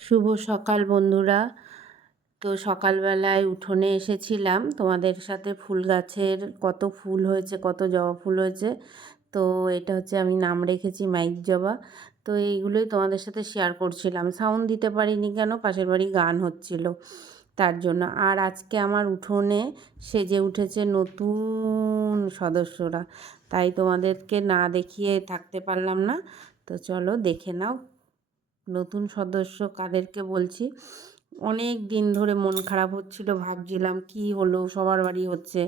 শুভ সকাল বন্ধুরা। তো সকালবেলায় উঠোনে এসেছিলাম। তোমাদের সাথে ফুল গাছের কত ফুল হয়েছে, কত জবা ফুল হয়েছে। তো এটা হচ্ছে আমি নাম রেখেছি মাইক জবা। তো এইগুলোই তোমাদের সাথে শেয়ার করছিলাম। সাউন্ড দিতে পারিনি কেন? পাশের বাড়ি গান হচ্ছিল। তার জন্য। আর আজকে আমার উঠোনে সেজে উঠেছে নতুন সদস্যরা। তাই তোমাদেরকে না দেখিয়ে থাকতে পারলাম না। তো চলো দেখে নাও নতুন সদস্য কাদেরকে বলছি, অনেক দিন ধরে মন খারাপ হচ্ছিল, ভাবছিলাম কি হলো, সবার বাড়ি হচ্ছে,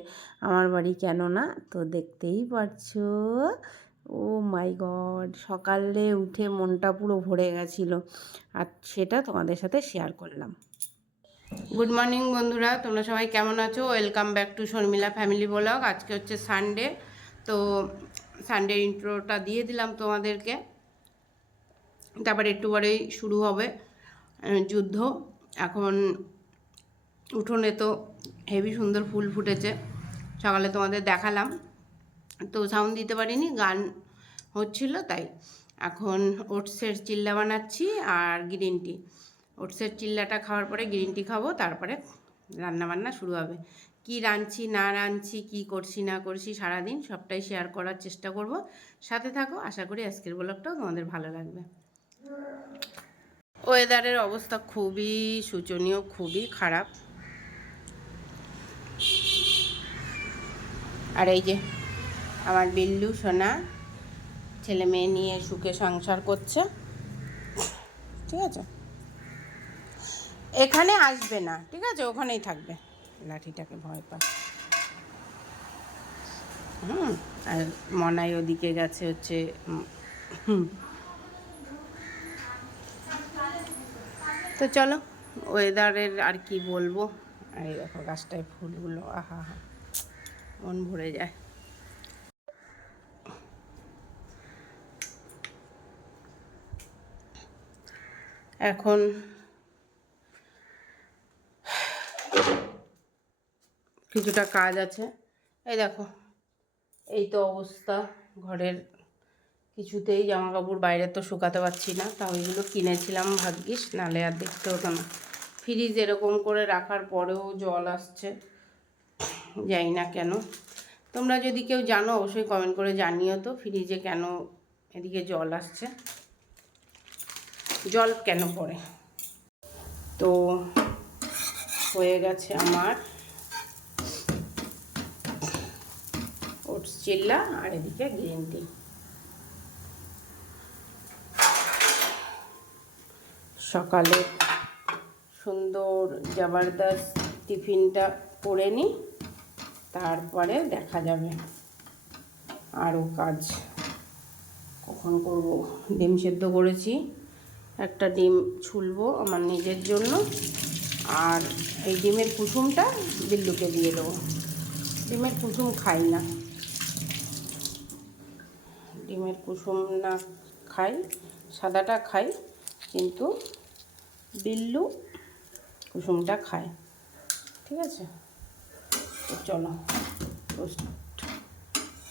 আমার বাড়ি কেন না? তো দেখতেই পারছ, ও মাই গড, সকালে উঠে মনটা পুরো ভরে গেছিল, আর সেটা তোমাদের সাথে শেয়ার করলাম। গুড মর্নিং বন্ধুরা, তোমরা সবাই কেমন আছো? Welcome back to Sharmila family vlog, আজকে হচ্ছে সানডে, তো সানডে ইন্ট্রোটা দিয়ে দিলাম তোমাদেরকে। তারপরে একটু পরেই শুরু হবে যুদ্ধ। এখন উঠোনে তো হেভি সুন্দর ফুল ফুটেছে, সকালে তোমাদের দেখালাম। তো সাউন্ড দিতে পারিনি, গান হচ্ছিল তাই। এখন ওটসের চিল্লা বানাচ্ছি আর গ্রিন টি ওটসের চিল্লাটা খাওয়ার পরে গ্রিন টি খাব, তারপরে রান্না বান্না শুরু হবে। কি রাঁধছি, না রাঁধছি, কি করছি, না করছি, সারাদিন সবটাই শেয়ার করার চেষ্টা করব। সাথে থাকো, আশা করি আজকের ব্লগটাও তোমাদের ভালো লাগবে। ওয়েদারের অবস্থা খুবই শোচনীয়, খুবই খারাপ। আর এই যে আমার বিল্লু, সোনা, ছেলে মেয়ে নিয়ে সুখে সংসার করছে। ঠিক আছে? এখানে আসবে না, ঠিক আছে? ওখানেই থাকবে। লাঠিটাকে ভয় পায়। হুম, আর মনাই ওদিকে গেছে হচ্ছে, হুম তো চলো ওয়েদারের আর কি বলব? এই দেখো গাছটায় ফুলগুলো আহা হা মন ভরে যায়। এখন কিছুটা কাজ আছে। এই দেখো এই তো অবস্থা ঘরের কিছুতেই জামা কাপড় বাইরে তো শুকাতে পারছি না, তা ওইগুলো কিনেছিলাম ভাগ্যিস, নালে আর দেখতে হতো না। ফ্রিজ এরকম করে রাখার পরেও জল আসছে, জানি না কেন। তোমরা যদি কেউ জানো, অবশ্যই কমেন্ট করে জানিও তো ফ্রিজে কেন এদিকে জল আসছে। জল কেন পড়ে? তো হয়ে গেছে আমার ওটস চিল্লা, আর এদিকে গ্রিন টি সকালে সুন্দর জবরদস্ত টিফিনটা করে নিই, তারপরে দেখা যাবে আরও কাজ কখন করব। ডিম সেদ্ধ করেছি, একটা ডিম ছুলবো আমার নিজের জন্য, আর এই ডিমের কুসুমটা বিল্লুকে দিয়ে দেবো। ডিমের কুসুম খাই না। ডিমের কুসুম না খাই, সাদাটা খাই, কিন্তু বিল্লু কুসুমটা খায়। ঠিক আছে? তো চলো টোস্ট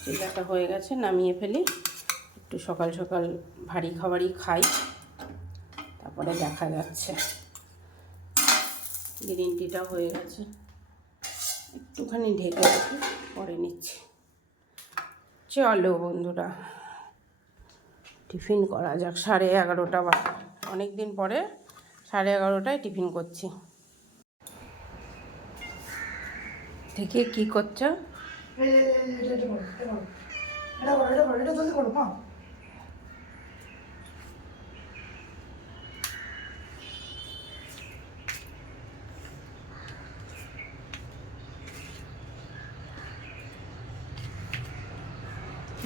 চিল্লাটা হয়ে গেছে, নামিয়ে ফেলি। একটু সকাল সকাল ভারী খাবারই খাই। তারপরে দেখা যাচ্ছে। গ্রিন টিটা হয়ে গেছে। একটুখানি ঢেকে রেখে পরে নিচ্ছি। চলো বন্ধুরা, টিফিন করা যাক। সাড়ে এগারোটা বা অনেক দিন পরে সাড়ে এগারোটায় টিফিন করছি। থেকে কি করছ?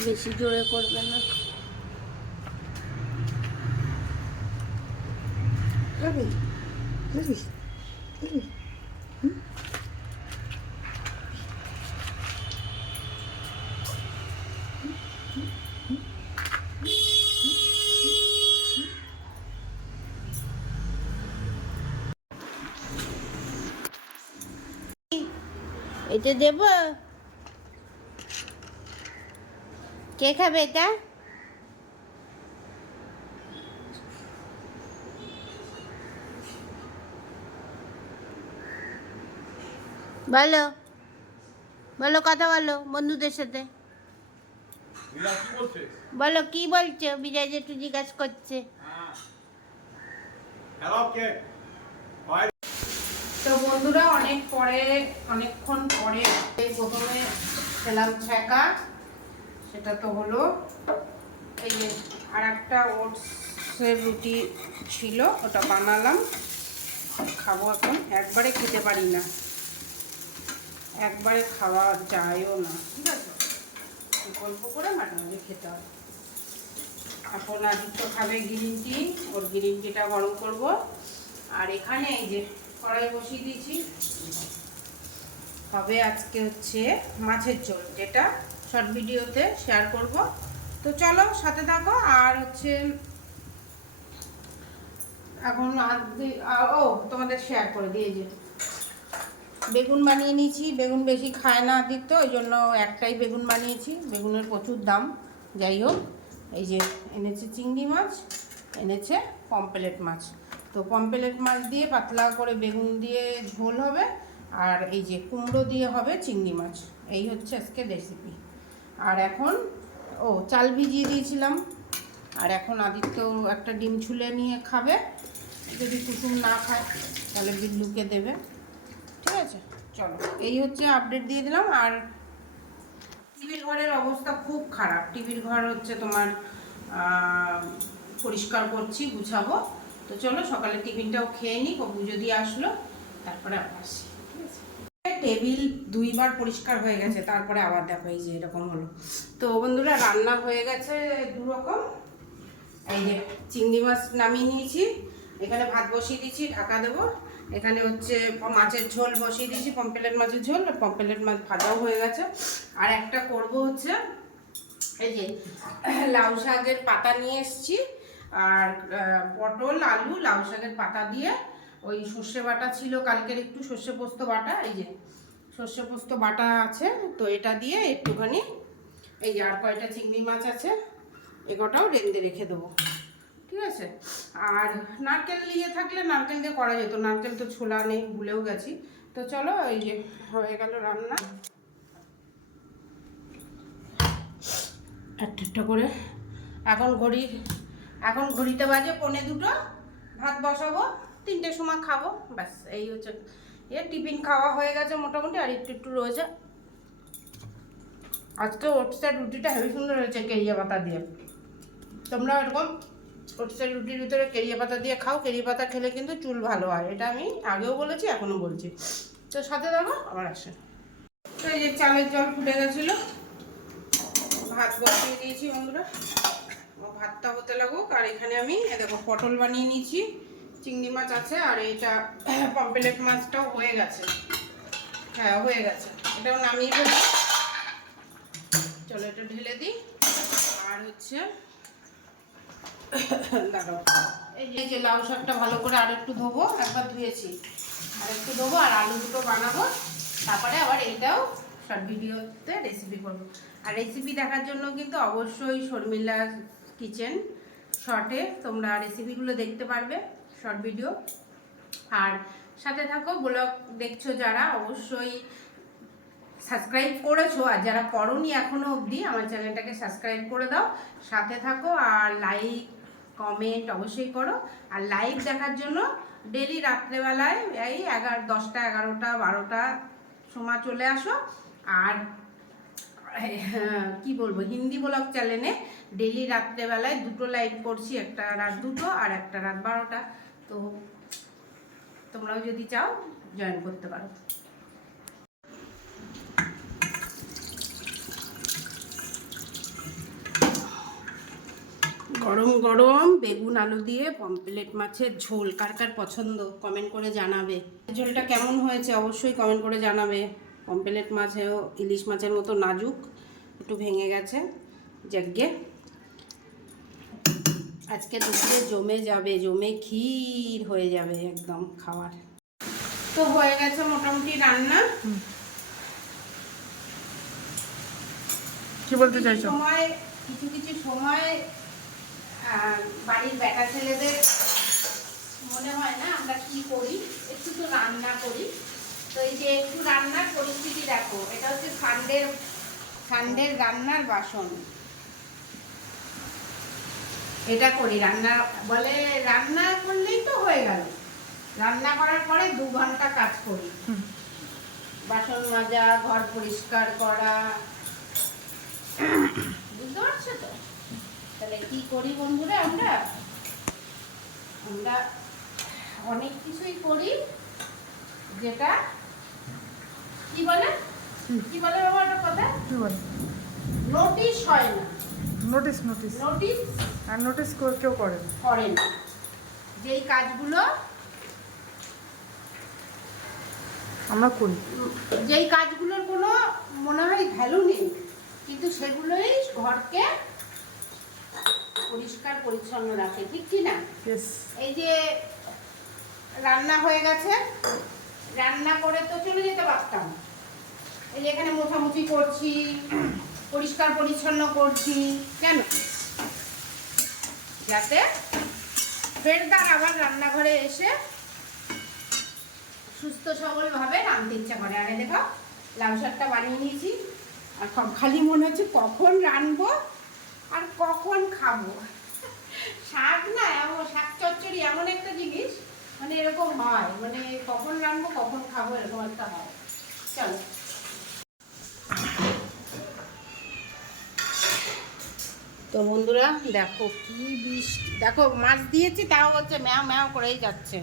বেশি জোরে করবে না। Dorme. Dorme. Dorme. Hum? এটা দেব কে খাবে এটা বলো বলো কথা বলো বন্ধুদের সাথে। বলো, কি বলছো? বিজয় জেঠু জিজ্ঞাসা করছে। তো বন্ধুরা, অনেক পরে, অনেকক্ষণ পরে প্রথমে খেলাম ছ্যাঁকা। সেটা তো হলো। এই যে আর একটা ওটসের রুটি ছিল, ওটা বানালাম। খাব এখন। একবারে খেতে পারি না। একবারে খাওয়া যায়ও না, ঠিক আছে? গল্প করে মাঝে খেতে হবে এখন আদিত্য খাবে গ্রিন টি ওর গ্রিন টিটা গরম করব। আর এখানে এই যে কড়াই বসিয়ে দিয়েছি। হবে আজকে হচ্ছে মাছের ঝোল, যেটা শর্ট ভিডিওতে শেয়ার করব। তো চলো, সাথে থাকো। আর হচ্ছে এখন ও, তোমাদের শেয়ার করে দিয়ে যে। বেগুন বানিয়ে নিয়েছি। বেগুন বেশি খায় না আদিত্য ওই জন্য একটাই বেগুন বানিয়েছি। বেগুনের প্রচুর দাম, যাই হোক। এই যে এনেছে চিংড়ি মাছ, এনেছে পম্পলেট মাছ। তো পম্পলেট মাছ দিয়ে পাতলা করে বেগুন দিয়ে ঝোল হবে, আর এই যে কুমড়ো দিয়ে হবে চিংড়ি মাছ। এই হচ্ছে আজকে রেসিপি। আর এখন, ও, চাল ভিজিয়ে দিয়েছিলাম। আর এখন আদিত্য একটা ডিম ছুলে নিয়ে খাবে। যদি কুসুম না খায়, তাহলে বিল্লুকে দেবে। ঠিক আছে? চলো। এই হচ্ছে আপডেট দিয়ে দিলাম আর টিভির ঘরের অবস্থা খুব খারাপ। টিভির ঘর হচ্ছে তোমার পরিষ্কার করছি, গুছাবো। তো চলো সকালে টিফিনটাও খেয়ে নিই কবু যদি আসলো, তারপরে আবার আসি টেবিল দুইবার পরিষ্কার হয়ে গেছে, তারপরে আবার দেখো এই যে এরকম হলো। তো বন্ধুরা, রান্না হয়ে গেছে দু রকম এই যে চিংড়ি মাছ নামিয়ে নিয়েছি, এখানে ভাত বসিয়ে দিয়েছি, ঢাকা দেবো। এখানে হচ্ছে মাছের ঝোল বসিয়ে দিয়েছি পম্পলেট মাছের ঝোল পম্পলেট মাছ ভাজাও হয়ে গেছে। আর একটা করব হচ্ছে, এই যে, লাউ শাকের পাতা নিয়ে এসেছি, আর পটল, আলু, লাউ শাকের পাতা দিয়ে ওই সর্ষে বাটা ছিল কালকের একটু সর্ষে পোস্ত বাটা, এই যে, সর্ষে পোস্ত বাটা আছে, তো এটা দিয়ে একটুখানি, এই যে আর কয়টা চিংড়ি মাছ আছে, এগোটাও রেঁধে রেখে দেবো। ঠিক আছে? আর নারকেল নিয়ে থাকলে নারকেল দিয়ে করা যেত। নারকেল তো ছোলা নেই, ভুলেও গেছি। তো চলো, এই যে হয়ে গেল রান্না। একটা একটা করে। এখন ঘড়ি, এখন ঘড়িতে বাজে পনে দুটো। ভাত বসাবো, তিনটের সময় খাব। ব্যাস, এই হচ্ছে। এ টিফিন খাওয়া হয়ে গেছে মোটামুটি, আর একটু একটু রয়েছে। আজকে ওটসের রুটিটা হেভি সুন্দর হয়েছে, কেরিয়া পাতা দিয়ে। তোমরা এরকম ওটসের রুটির ভিতরে কেরিয়া পাতা দিয়ে খাও, কেরিয়া পাতা খেলে কিন্তু চুল ভালো হয়। এটা আমি আগেও বলেছি, এখনও বলছি। তো সাথে দেখো আবার আসে। এই যে চালের জল ফুটে গেছিল, ভাত বসিয়ে দিয়েছি বন্ধুরা। ভাতটা হতে লাগুক, আর এখানে আমি দেখো, পটল বানিয়ে নিয়েছি, চিংড়ি মাছ আছে, আর এটা পম্পলেট মাছটাও হয়ে গেছে। হ্যাঁ হয়ে গেছে। এটাও নামিয়ে ফেলি। চলো এটা ঢেলে দিই। আর হচ্ছে এই যে- লাউ শাকটা ভালো করে আর একটু ধোবো, একবার ধুয়েছি। আর একটু ধোবো, আর আলু দুটো বানাবো। তারপরে আবার এইটাও শর্ট ভিডিওতে রেসিপি করব। আর রেসিপি দেখার জন্য কিন্তু অবশ্যই শর্মিলা কিচেন শর্টে তোমরা রেসিপিগুলো দেখতে পারবে শর্ট ভিডিও আর সাথে থাকো ব্লগ দেখছ যারা, অবশ্যই সাবস্ক্রাইব করেছ। আর যারা করনি এখনও অবধি, আমার চ্যানেলটাকে সাবস্ক্রাইব করে দাও। সাথে থাকো আর লাইক কমেন্ট অবশ্যই করো। আর লাইভ দেখার জন্য ডেলি রাত্রেবেলায় এই এগারো দশটা এগারোটা বারোটা সময় চলে আসো। আর হ্যাঁ, কি বলব হিন্দি ব্লগ চ্যানেলে ডেলি রাত্রেবেলায় দুটো লাইভ করছি একটা রাত দুটো আর একটা রাত বারোটা। তো তোমরাও যদি চাও জয়েন করতে পারো। গরম গরম বেগুন আলু দিয়ে পমপ্লেট মাছের ঝোল। কার কার পছন্দ? কমেন্ট করে জানাবে। ঝোলটা কেমন হয়েছে অবশ্যই কমেন্ট করে জানাবে। পমপ্লেট মাছেও ইলিশ মাছের মতো নাজুক একটু ভেঙে গেছে। যাগ্গে আজকে দুপুরে জমে যাবে জমে ক্ষীর হয়ে যাবে একদম খাওয়ার। তো হয়ে গেছে মোটামুটি রান্না। কি বলতে চাইছো? সময় কিছু কিছু সময় বাড়ির বেটা ছেলেদের মনে হয় না আমরা কি করি? একটু তো রান্না করি। তো এই যে একটু রান্নার পরিস্থিতি দেখো এটা হচ্ছে সানডের সানডের রান্নার বাসন। এটা করি রান্না বলে রান্না করলেই তো হয়ে গেল। রান্না করার পরে দু ঘণ্টা কাজ করি। বাসন মাজা ঘর পরিষ্কার করা। বুঝতে পারছ তো? তাহলে কি করি বন্ধুরা আমরা? আমরা অনেক কিছুই করি যেটা কি বলে? কি বলে বাবা একটা কথা? কি বলে? নোটিশ হয় না। নোটিস নোটিস নোটিশ আর নোটিস কেউ করে না। করে না। যেই কাজগুলো আমরা করি। যেই কাজগুলোর কোনো মনে হয় ভ্যালু নেই কিন্তু সেগুলোই ঘরকে পরিষ্কার পরিচ্ছন্ন রাখে ঠিক কি না? এই যে রান্না হয়ে গেছে রান্না করে তো চলে যেতে পারতাম। এই যে এখানে মোছামুছি করছি পরিষ্কার পরিচ্ছন্ন করছি কেন? যাতে ফেরদার আবার রান্নাঘরে এসে সুস্থ সবলভাবে রাঁধতে ইচ্ছা করে। আগে দেখো লাউ শাকটা বানিয়ে নিয়েছি আর খালি মনে হচ্ছে কখন রানবো আর কখন খাব? শাক না এমন শাক চচ্চড়ি এমন একটা জিনিস মানে এরকম হয় মানে কখন রানবো কখন খাব এরকম একটা হয়। চলো। তো বন্ধুরা দেখো কি বৃষ্টি দেখো মাছ দিয়েছি তাও হচ্ছে ম্যাও ম্যাও করেই যাচ্ছে।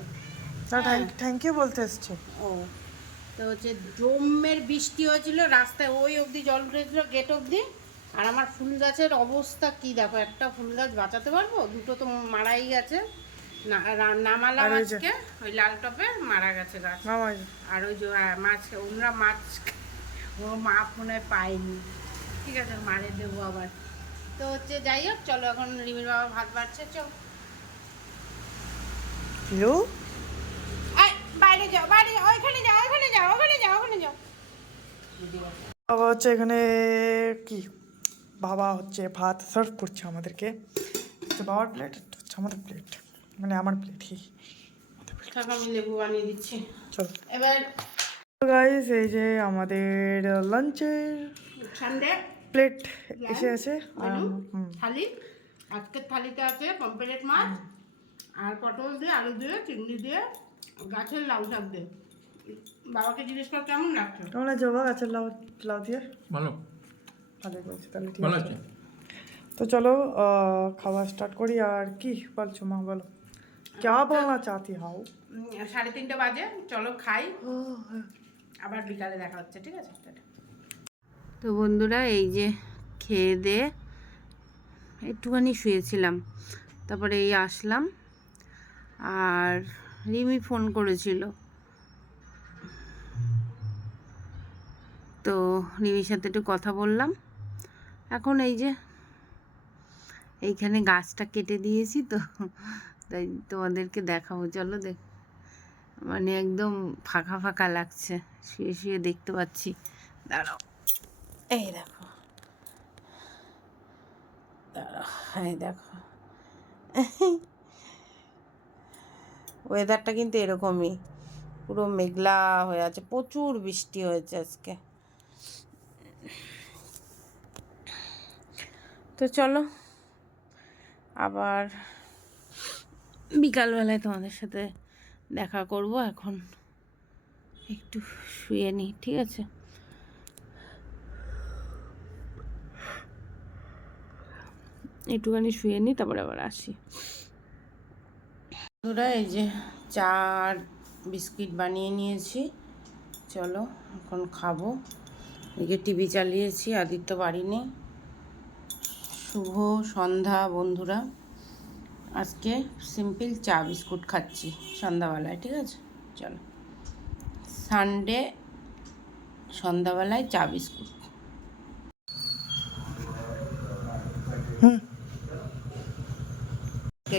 থ্যাংক ইউ বলতে এসছে। ও তো হচ্ছে জমের বৃষ্টি হয়েছিল রাস্তায় ওই অবধি জল উঠেছিল গেট অবধি। আর আমার ফুল গাছের অবস্থা কি দেখো একটা ফুল গাছ বাঁচাতে পারব? দুটো তো মারাই গেছে। না নামালাম ওই আজকে ওই লাল টপে মারা গেছে গাছ। আর ওই যে আহ, মাছ ওরা মাছ ও মা হয় পায়নি। ঠিক আছে মারে দেবো আবার। তো হচ্ছে যাই হোক চলো এখন রিমির বাবা ভাত বাড়ছে চল। হ্যালো বাইরে যাও বাইরে ওইখানে যাও ওইখানে যাও ওখানে যাও ওখানে যাও। বাবা হচ্ছে এখানে কি? বাবা হচ্ছে ভাত সার্ভ করছে আমাদেরকে। হচ্ছে বাবার প্লেট হচ্ছে আমাদের প্লেট মানে আমার প্লেট কি আমি লেবু বানিয়ে দিচ্ছি। চলো। এবার গাইস এই যে আমাদের লাঞ্চের সানডে প্লেট এসে আছে। আর থালি। আজকের থালিতে আছে পম্পলেট মাছ আর পটল দিয়ে আলু দিয়ে চিংড়ি দিয়ে গাছের লাউ শাক দিয়ে। বাবাকে জিজ্ঞেস কর কেমন লাগছে? কেমন বাবা গাছের লাউ লাউ দিয়ে? ভালো। বলছি তাহলে ঠিক আছে। তো চলো খাওয়া স্টার্ট করি আর কি বলছো মা বলো। কে বলনা চাতি হাও? সাড়ে তিনটে বাজে চলো খাই। হ্যাঁ। আবার বিকালে দেখা হচ্ছে ঠিক আছে? তো বন্ধুরা এই যে খেয়ে দিয়ে একটুখানি শুয়েছিলাম তারপরে এই আসলাম আর রিমি ফোন করেছিল। তো রিমির সাথে একটু কথা বললাম এখন এই যে, এইখানে গাছটা কেটে দিয়েছি তো, তাই তোমাদেরকে দেখাবো, চলো দেখ মানে একদম ফাঁকা ফাঁকা লাগছে, শুয়ে শুয়ে দেখতে পাচ্ছি, দাঁড়াও। এই দেখো, দাঁড়াও, এই দেখো। ওয়েদারটা কিন্তু এরকমই, পুরো মেঘলা হয়ে আছে, প্রচুর বৃষ্টি হয়েছে আজকে। তো চলো, আবার বিকালবেলায় তোমাদের সাথে দেখা করব এখন। একটু শুয়ে নিই ঠিক আছে? একটুখানি শুয়ে নিই তারপরে আবার আসি। বন্ধুরা, এই যে চা বিস্কিট বানিয়ে নিয়েছি। চলো, এখন খাব। এদিকে টিভি চালিয়েছি, আদিত্য বাড়ি নেই। শুভ সন্ধ্যা বন্ধুরা। আজকে সিম্পল চা বিস্কুট খাচ্ছি সন্ধ্যাবেলায় ঠিক আছে? চলো। সানডে সন্ধ্যাবেলায় চা বিস্কুট।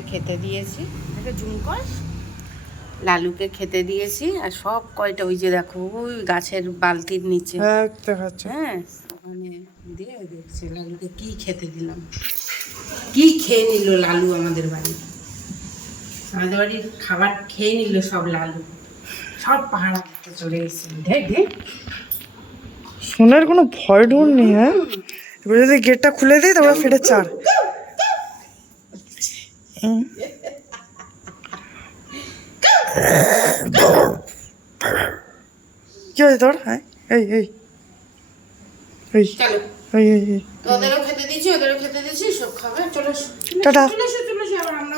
খেতে দিয়েছি? দেখে জুম লালুকে খেতে দিয়েছি আর সব কয়টা ওই যে দেখো ওই গাছের বালতির নিচে। হ্যাঁ ওখানে দিয়ে দেখছে লালুকে কি খেতে দিলাম? কি খেয়ে নিল লালু আমাদের বাড়ি? আমাদের বাড়ির খাবার খেয়ে নিল সব লালু। সব পাহাড়া চলে ঢেক ঢেক সোনার কোনো ভয় ডর নেই হ্যাঁ? এবার যদি গেটটা খুলে দিই, তারপরে ফেটে চার। কি হয়েছে তোর? হ্যাঁ এই এই। চলো। খেতে দিচ্ছি ওদেরও খেতে দিচ্ছি সব খাবে চলে টাটা। চলে চলে আবার আমরা